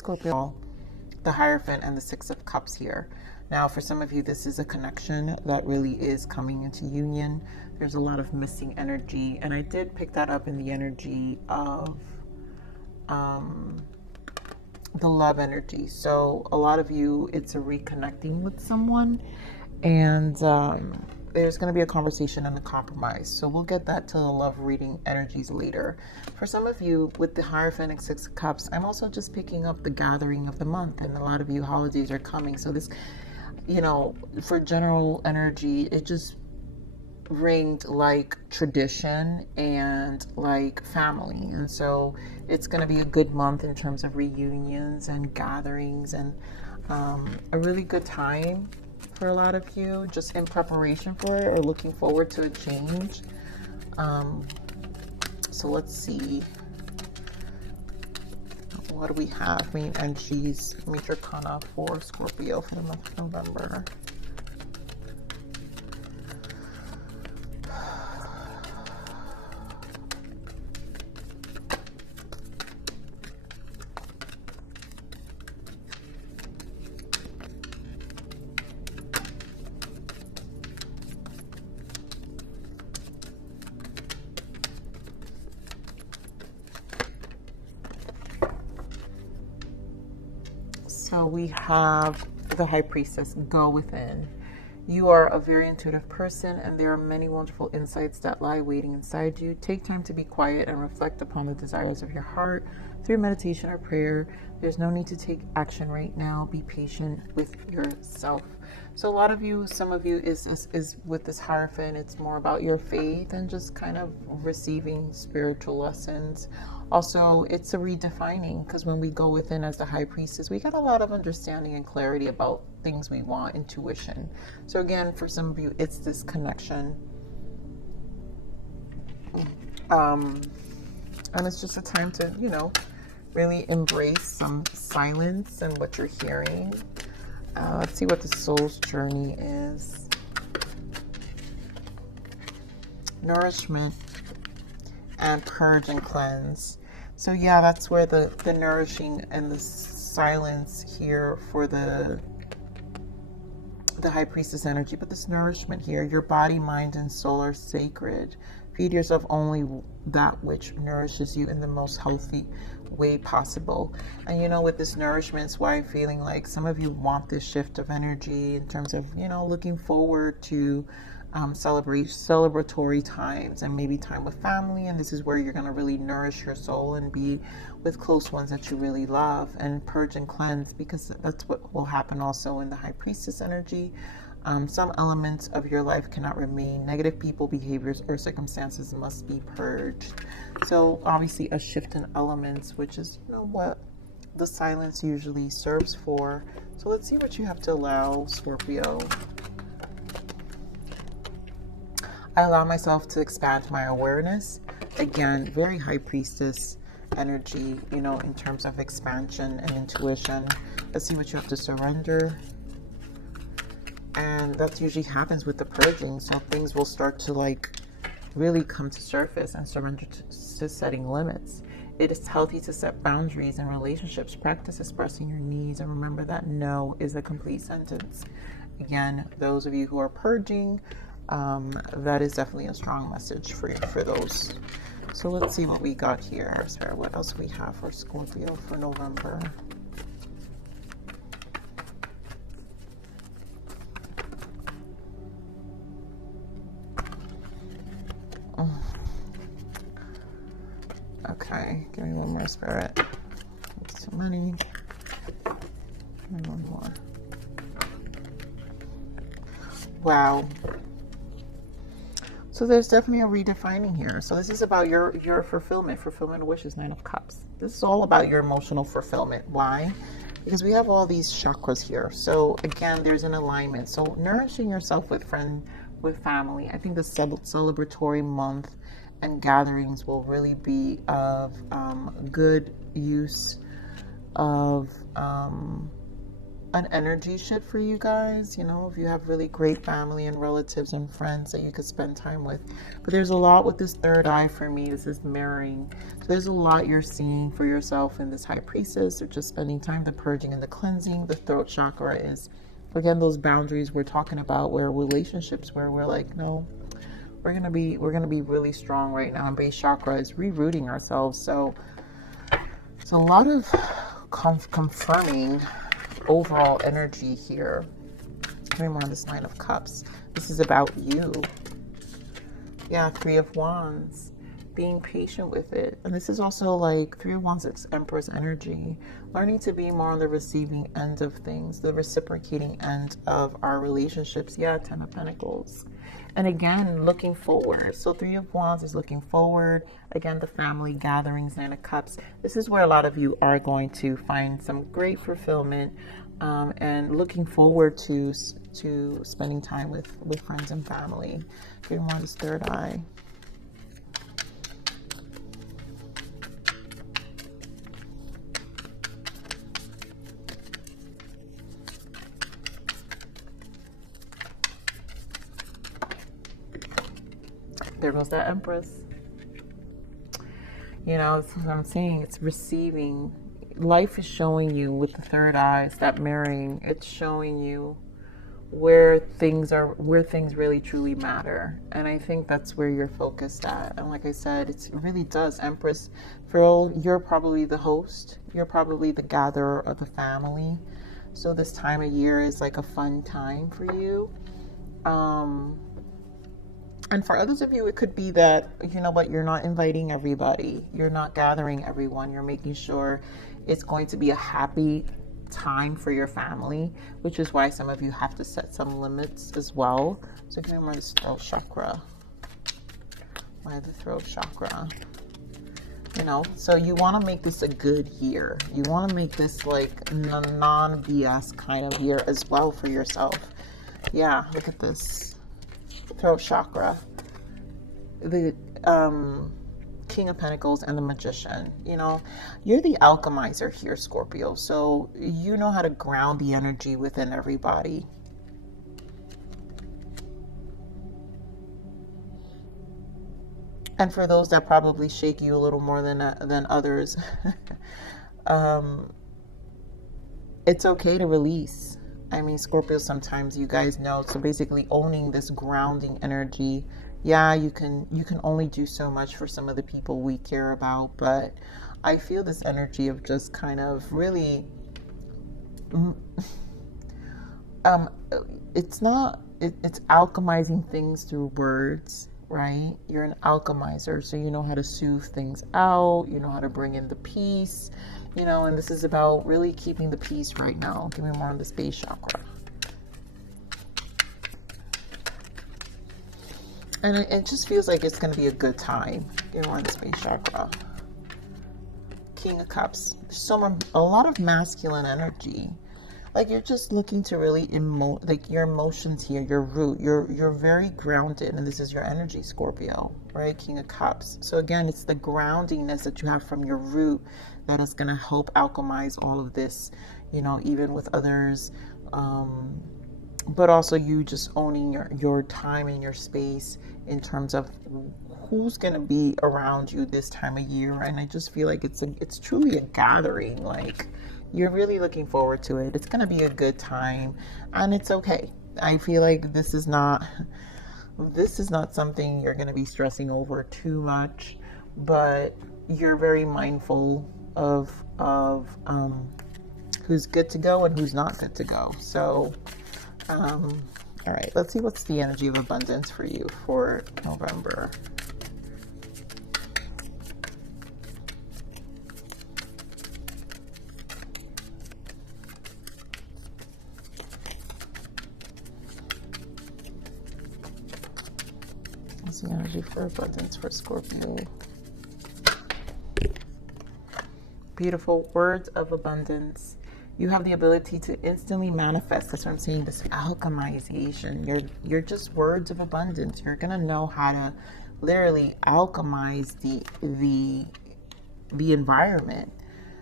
Scorpio, the Hierophant and the Six of Cups here. Now, for some of you, this is a connection that really is coming into union. There's a lot of missing energy, and I did pick that up in the energy of the love energy. So a lot of you, it's a reconnecting with someone, and there's going to be a conversation and a compromise. So we'll get that to the love reading energies later. For some of you with the Hierophant and Six of Cups, I'm also just picking up the gathering of the month, and a lot of you, holidays are coming. So this, for general energy, it just ringed like tradition and like family. And so it's going to be a good month in terms of reunions and gatherings, and a really good time for a lot of you, just in preparation for it or looking forward to a change. So let's see, what do we have? Main energies, major arcana for Scorpio for the month of November. So we have the High Priestess, go within. You are a very intuitive person, and there are many wonderful insights that lie waiting inside you. Take time to be quiet and reflect upon the desires of your heart through meditation or prayer. There's no need to take action right now. Be patient with yourself. So a lot of you, some of you is with this Hierophant, it's more about your faith and just kind of receiving spiritual lessons. Also, it's a redefining, because when we go within as the High Priestess, we get a lot of understanding and clarity about things we want, intuition. So again, for some of you, it's this connection. And it's just a time to, really embrace some silence and what you're hearing. Let's see what the soul's journey is. Nourishment and purge and cleanse. So yeah, that's where the nourishing and the silence here for the High Priestess energy. But this nourishment here, your body, mind, and soul are sacred. Feed yourself only that which nourishes you in the most healthy way possible. And with this nourishment, it's why I'm feeling like some of you want this shift of energy in terms of, looking forward to celebratory times and maybe time with family. And this is where you're going to really nourish your soul and be with close ones that you really love, and purge and cleanse, because that's what will happen also in the High Priestess energy. Some elements of your life cannot remain. Negative people, behaviors, or circumstances must be purged. So obviously a shift in elements, which is what the silence usually serves for. So let's see what you have to allow, Scorpio. I allow myself to expand my awareness. Again, very High Priestess energy, in terms of expansion and intuition. Let's see what you have to surrender. And that usually happens with the purging. So things will start to really come to surface, and surrender to setting limits. It is healthy to set boundaries in relationships. Practice expressing your needs, and remember that no is a complete sentence. Again, those of you who are purging, that is definitely a strong message for those. So let's see what we got here. Sorry, what else we have for Scorpio for November? Okay, give me one more, Spirit. Some money. And one more. Wow. So there's definitely a redefining here. So this is about your fulfillment of wishes, Nine of Cups. This is all about your emotional fulfillment. Why? Because we have all these chakras here. So again, there's an alignment. So nourishing yourself with family. I think the celebratory month and gatherings will really be of good use of an energy shift for you guys. You know, if you have really great family and relatives and friends that you could spend time with. But there's a lot with this third eye for me. This is mirroring. So there's a lot you're seeing for yourself in this high priestess, or just spending time, the purging and the cleansing. The throat chakra is, again, those boundaries we're talking about, where relationships where we're like, no, we're gonna be really strong right now. And base chakra is rerouting ourselves. So it's a lot of confirming overall energy here. Remember on this Nine of Cups, this is about you. Yeah, Three of Wands, being patient with it. And this is also like Three of Wands, it's Empress energy, learning to be more on the receiving end of things, the reciprocating end of our relationships. Yeah, Ten of Pentacles. And again, looking forward. So Three of Wands is looking forward. Again, the family gatherings, Nine of Cups. This is where a lot of you are going to find some great fulfillment, and looking forward to spending time with friends and family. Three of Wands, third eye. There goes that Empress. You know, that's what I'm saying. It's receiving. Life is showing you with the third eye, it's that mirroring. It's showing you where things really truly matter. And I think that's where you're focused at. And like I said, it really does. Empress, you're probably the host. You're probably the gatherer of the family. So this time of year is like a fun time for you. And for others of you, it could be that, you know what, you're not inviting everybody. You're not gathering everyone. You're making sure it's going to be a happy time for your family, which is why some of you have to set some limits as well. So give me more of this throat chakra. Why the throat chakra? You know, so you want to make this a good year. You want to make this like a non-BS kind of year as well for yourself. Yeah, look at this. Throat chakra, the King of Pentacles and the Magician. You know, you're the alchemizer here, Scorpio. So you know how to ground the energy within everybody. And for those that probably shake you a little more than others, it's okay to release. I mean, Scorpio, sometimes you guys know. So basically owning this grounding energy. Yeah, you can only do so much for some of the people we care about, but I feel this energy of just kind of really, it's alchemizing things through words, right? You're an alchemizer, so you know how to soothe things out, you know how to bring in the peace. You know, and this is about really keeping the peace right now. Give me more on the space chakra. And it just feels like it's going to be a good time. Give me more on the space chakra. King of Cups. A lot of masculine energy. Like you're just looking to really like your emotions here, your root. You're very grounded, and this is your energy, Scorpio, right? King of Cups. So again, it's the groundingness that you have from your root that is going to help alchemize all of this, you know, even with others, but also you just owning your time and your space in terms of who's going to be around you this time of year. And I just feel like it's truly a gathering. Like you're really looking forward to it. It's going to be a good time, and it's okay. I feel like this is not something you're going to be stressing over too much, but you're very mindful of who's good to go and who's not good to go. So all right, let's see what's the energy of abundance for you for November. What's the energy for abundance for Scorpio? Beautiful words of abundance. You have the ability to instantly manifest. That's what I'm saying. This alchemization. You're just words of abundance. You're gonna know how to literally alchemize the environment.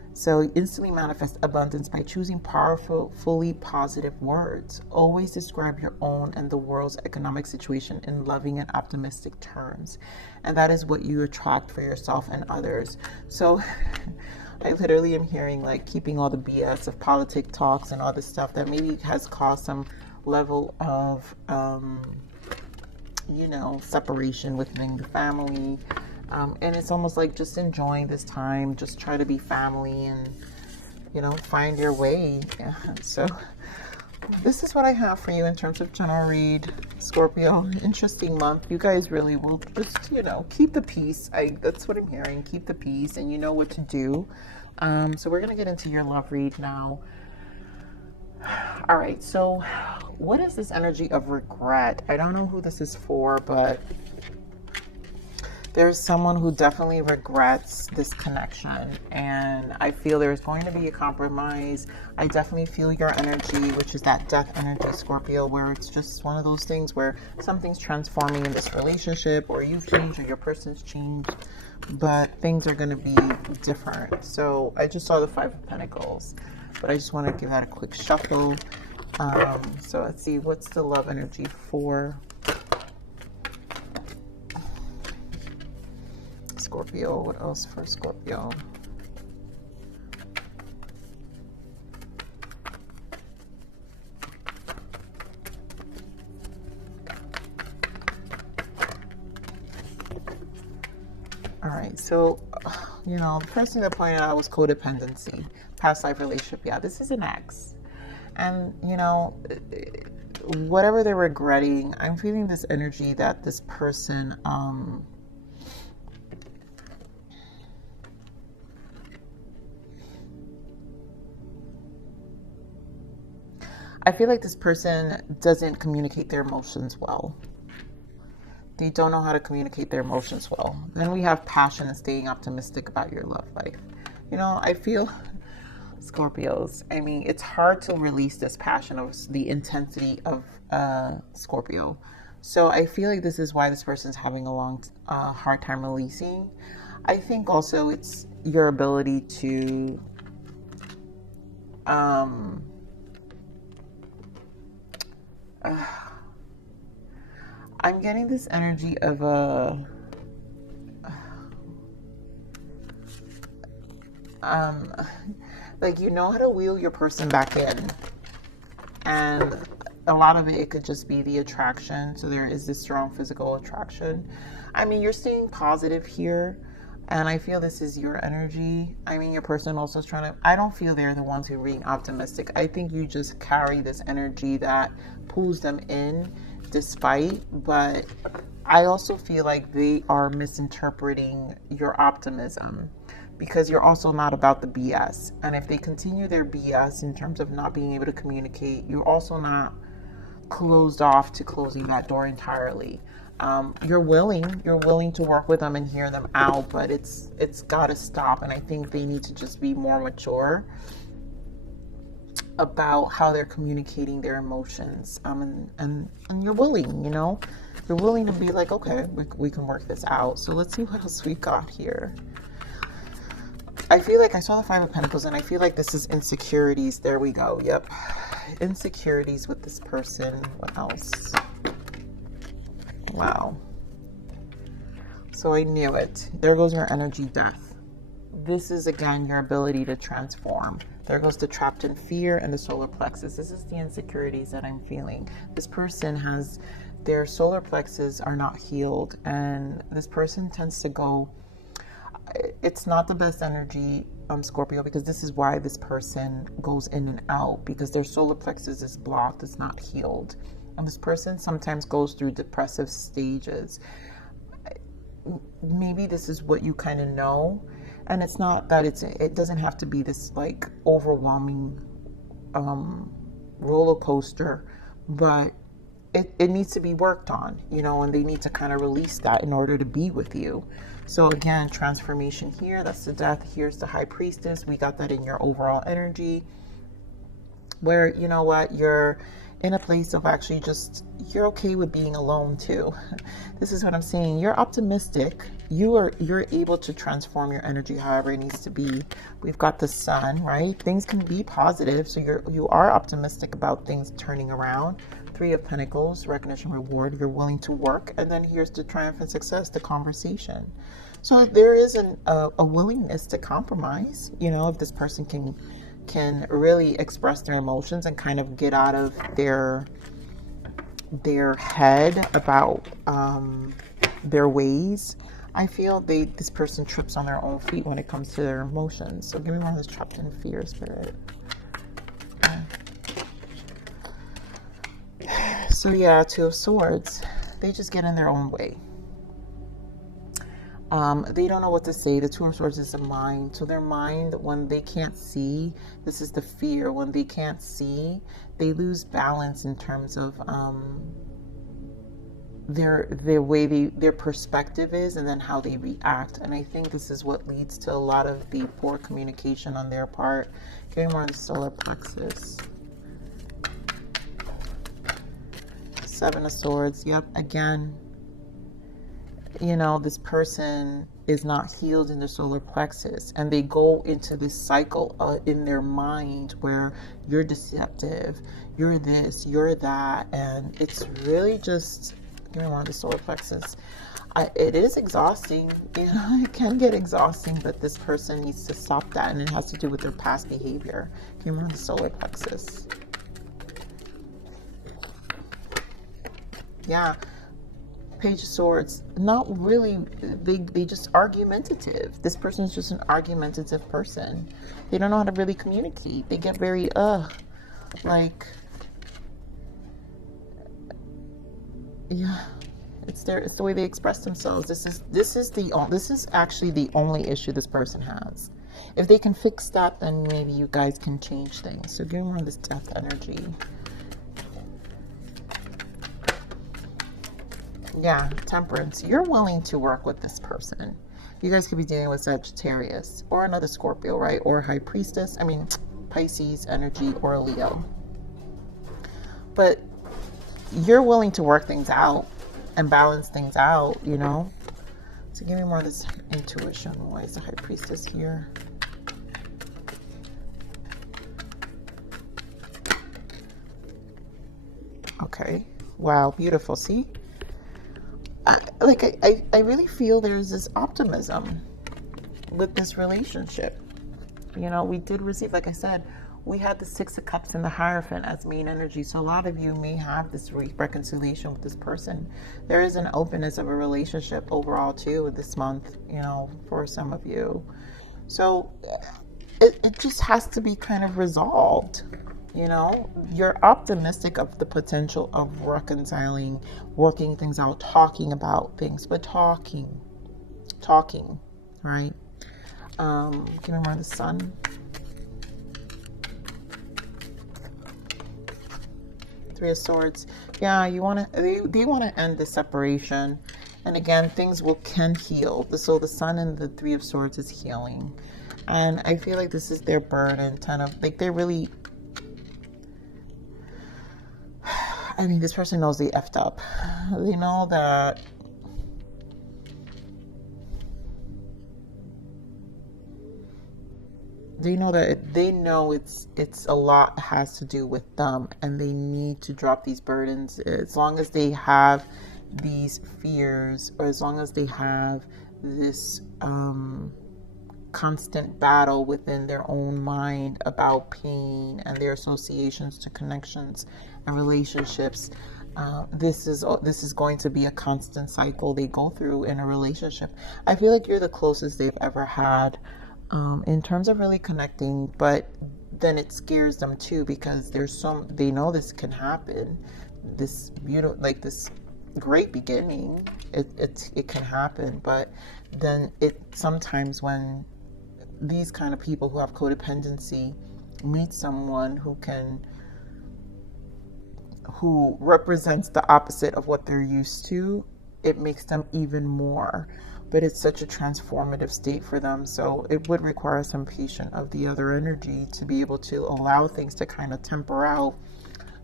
So instantly manifest abundance by choosing powerful, fully positive words. Always describe your own and the world's economic situation in loving and optimistic terms. And that is what you attract for yourself and others. So I literally am hearing like keeping all the BS of politic talks and all this stuff that maybe has caused some level of, separation within the family. And it's almost like just enjoying this time, just try to be family and, find your way. Yeah. So this is what I have for you in terms of general read, Scorpio. Interesting month. You guys really will just, keep the peace. That's what I'm hearing. Keep the peace and you know what to do. So we're going to get into your love read now. All right. So what is this energy of regret? I don't know who this is for, but there's someone who definitely regrets this connection, and I feel there's going to be a compromise. I definitely feel your energy, which is that death energy, Scorpio, where it's just one of those things where something's transforming in this relationship, or you've changed, or your person's changed, but things are going to be different. So I just saw the Five of Pentacles, but I just want to give that a quick shuffle. So let's see, what's the love energy for Scorpio? What else for Scorpio? All right, so, the first thing that pointed out was codependency, past life relationship. Yeah, this is an ex. And, whatever they're regretting, I'm feeling this energy that this person, I feel like this person doesn't communicate their emotions well. They don't know how to communicate their emotions well. Then we have passion and staying optimistic about your love life. I feel, Scorpios, it's hard to release this passion of the intensity of Scorpio. So I feel like this is why this person's having a hard time releasing. I think also it's your ability to I'm getting this energy of like how to wheel your person back in, and a lot of it could just be the attraction. So there is this strong physical attraction. You're staying positive here, and I feel this is your energy. Your person also is trying to, I don't feel they're the ones who are being optimistic. I think you just carry this energy that pulls them in despite, but I also feel like they are misinterpreting your optimism, because you're also not about the BS. And if they continue their BS in terms of not being able to communicate, you're also not closed off to closing that door entirely. You're willing to work with them and hear them out, but it's got to stop. And I think they need to just be more mature about how they're communicating their emotions. And you're willing, you're willing to be like, okay, we can work this out. So let's see what else we got here. I feel like I saw the Five of Pentacles, and I feel like this is insecurities. There we go. Yep. Insecurities with this person. What else? Wow. So I knew it. There goes your energy death. This is, again, your ability to transform. There goes the trapped in fear and the solar plexus. This is the insecurities that I'm feeling. This person has, their solar plexus are not healed, and this person tends to go, it's not the best energy, Scorpio, because this is why this person goes in and out, because their solar plexus is blocked, it's not healed. And this person sometimes goes through depressive stages. Maybe this is what you kind of know. And it's not that it doesn't have to be this like overwhelming roller coaster, but it needs to be worked on, and they need to kind of release that in order to be with you. So again, transformation here, that's the death. Here's the High Priestess. We got that in your overall energy, where, you're in a place of actually just, you're okay with being alone too. This is what I'm saying. You're optimistic. You're able to transform your energy however it needs to be. We've got the sun, right? Things can be positive. So you are optimistic about things turning around. Three of Pentacles, recognition, reward. You're willing to work. And then here's the triumph and success, the conversation. So there is a willingness to compromise. You know, if this person can really express their emotions and kind of get out of their head about their ways. I feel this person trips on their own feet when it comes to their emotions. So give me one of those trapped in fear, Spirit. So yeah, Two of Swords. They just get in their own way. They don't know what to say. The Two of Swords is a mind. So their mind, when they can't see, this is the fear. When they can't see, they lose balance in terms of their way their perspective is, and then how they react. And I think this is what leads to a lot of the poor communication on their part. Getting more of the solar plexus. Seven of Swords. Yep, again. You know, this person is not healed in the solar plexus, and they go into this cycle in their mind where you're deceptive, you're this, you're that, and it's really just, give me one of the solar plexus. It is exhausting, you know, it can get exhausting, but this person needs to stop that, and it has to do with their past behavior. Give me one of the solar plexus. Yeah. Page of Swords, not really, they just argumentative. This person is just an argumentative person. They don't know how to really communicate. They get very, like, yeah, it's the way they express themselves. This is actually the only issue this person has. If they can fix that, then maybe you guys can change things. So give me more of this death energy. Yeah, Temperance. You're willing to work with this person. You guys could be dealing with Sagittarius or another Scorpio, right? Or High Priestess. I mean, Pisces energy or Leo. But you're willing to work things out and balance things out, you know? So give me more of this intuition. Why is the High Priestess here? Okay. Wow, beautiful. See? I really feel there's this optimism with this relationship. You know, we did receive, like I said, we had the Six of Cups and the Hierophant as main energy. So a lot of you may have this reconciliation with this person. There is an openness of a relationship overall too this month, you know, for some of you. So it just has to be kind of resolved. You know, you're optimistic of the potential of reconciling, working things out, talking about things, but talking, right? Give me more of the Sun. Three of Swords. Yeah, they want to end the separation. And again, things can heal. So the Sun and the Three of Swords is healing. And I feel like this is their burden, kind of, like they're really, I mean, this person knows they effed up. They know that it's a lot has to do with them, and they need to drop these burdens. As long as they have these fears, or as long as they have this constant battle within their own mind about pain and their associations to connections and relationships, this is going to be a constant cycle they go through in a relationship. I feel like you're the closest they've ever had in terms of really connecting, but then it scares them too, because they know this can happen, this beautiful, like this great beginning, it can happen, but then it sometimes, when these kind of people who have codependency meet someone who represents the opposite of what they're used to, it makes them even more. But it's such a transformative state for them. So it would require some patience of the other energy to be able to allow things to kind of temper out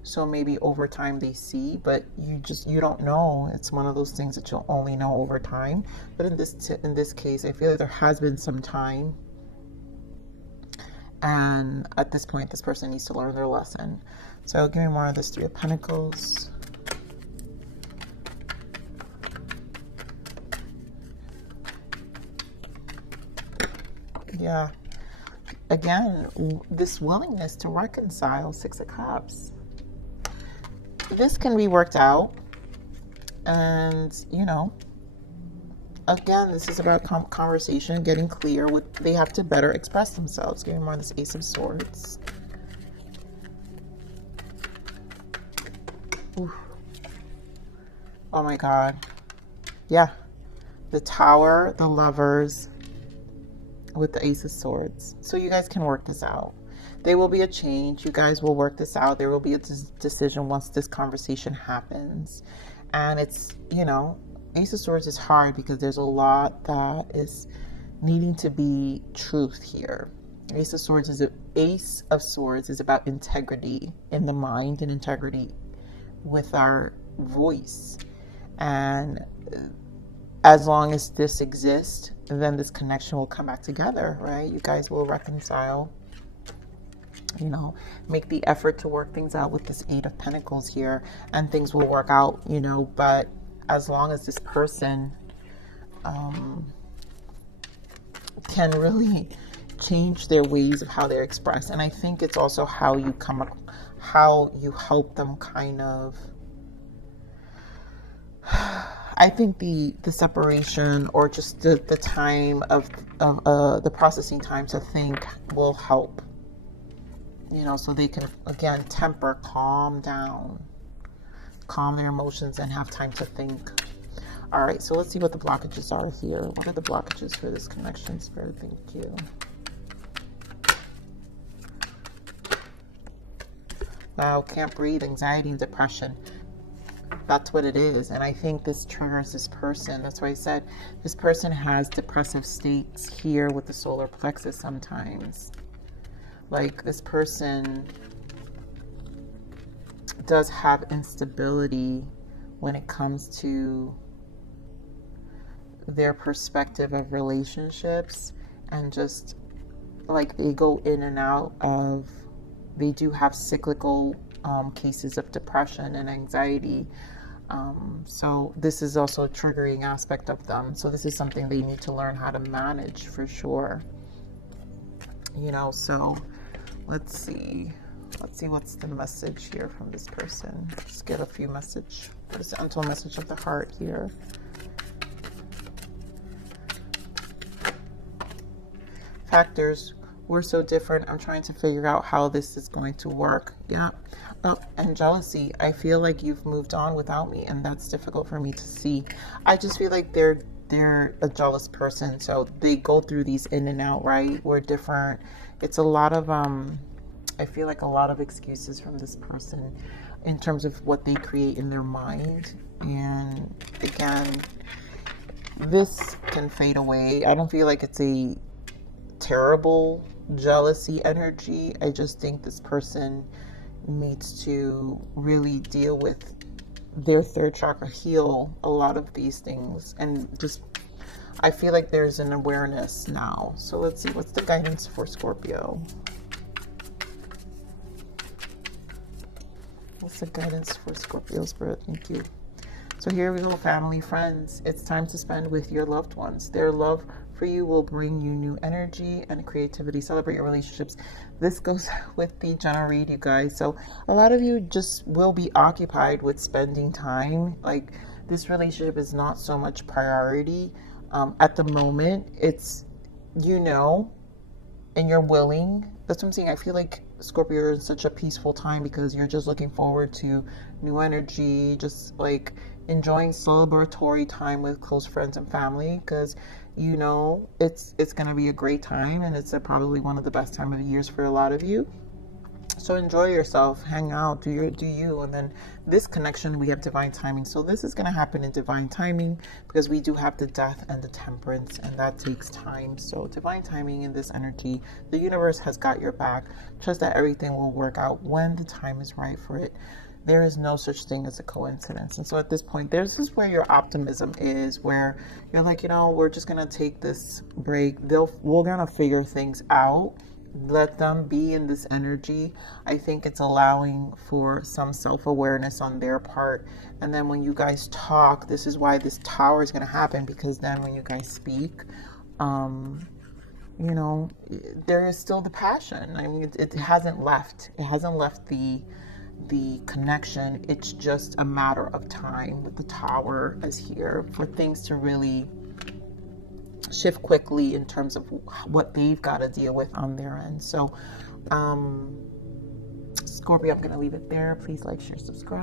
So maybe over time they see, but you don't know. It's one of those things that you'll only know over time. But in this case, I feel like there has been some time, and at this point, this person needs to learn their lesson. So give me more of this Three of Pentacles. Yeah. Again, this willingness to reconcile, Six of Cups. This can be worked out. And, you know, again, this is about conversation, getting clear. They have to better express themselves. Give me more of this Ace of Swords. Oof. Oh my God. Yeah. The Tower, the Lovers, with the Ace of Swords. So you guys can work this out. There will be a change. You guys will work this out. There will be a decision once this conversation happens. And it's, you know, Ace of Swords is hard because there's a lot that is needing to be truth here. Ace of Swords is about integrity in the mind and integrity with our voice. And as long as this exists, then this connection will come back together, right? You guys will reconcile, you know, make the effort to work things out with this Eight of Pentacles here, and things will work out, you know. But as long as this person can really change their ways of how they're expressed. And I think it's also how you how you help them kind of, I think the separation, or just the time of the processing time to think will help, you know, so they can, again, temper, calm down, calm their emotions and have time to think. All right, so let's see what the blockages are here. What are the blockages for this connection, Spirit? Thank you. Wow, can't breathe, anxiety and depression. That's what it is. And I think this triggers this person. That's why I said this person has depressive states here with the solar plexus sometimes. Like, this person does have instability when it comes to their perspective of relationships, and just like they go in and out of, they do have cyclical cases of depression and anxiety. So this is also a triggering aspect of them. So this is something they need to learn how to manage for sure. You know, so let's see what's the message here from this person. Just get a few message. What is the untold message of the heart here? Factors. We're so different. I'm trying to figure out how this is going to work. Yeah. Oh, and jealousy. I feel like you've moved on without me, and that's difficult for me to see. I just feel like they're a jealous person, so they go through these in and out, right? We're different. It's a lot of I feel like a lot of excuses from this person in terms of what they create in their mind. And again, this can fade away. I don't feel like it's a terrible jealousy energy. I just think this person needs to really deal with their third chakra, heal a lot of these things, and just, I feel like there's an awareness now. So let's see, what's the guidance for Scorpio? What's the guidance for Scorpio, Spirit? Thank you. So here we go, family, friends. It's time to spend with your loved ones. Their love for you will bring you new energy and creativity. Celebrate your relationships. This goes with the general read, you guys. So a lot of you just will be occupied with spending time. Like, this relationship is not so much priority at the moment. It's, you know, and you're willing. That's what I'm saying. I feel like Scorpio, you're in such a peaceful time because you're just looking forward to new energy, just like enjoying celebratory time with close friends and family, because you know it's going to be a great time, and it's probably one of the best time of the years for a lot of you. So enjoy yourself, hang out, do you, and then this connection, we have divine timing. So this is going to happen in divine timing because we do have the death and the temperance, and that takes time. So divine timing in this energy, the universe has got your back. Trust that everything will work out when the time is right for it. There is no such thing as a coincidence. And so at this point, this is where your optimism is, where you're like, we're just going to take this break. We're going to figure things out. Let them be in this energy. I think it's allowing for some self-awareness on their part. And then when you guys talk, this is why this tower is going to happen, because then when you guys speak, there is still the passion. I mean, it hasn't left. It hasn't left the connection. It's just a matter of time with the tower as here for things to really shift quickly in terms of what they've got to deal with on their end. So Scorpio, I'm going to leave it there. Please like, share, subscribe.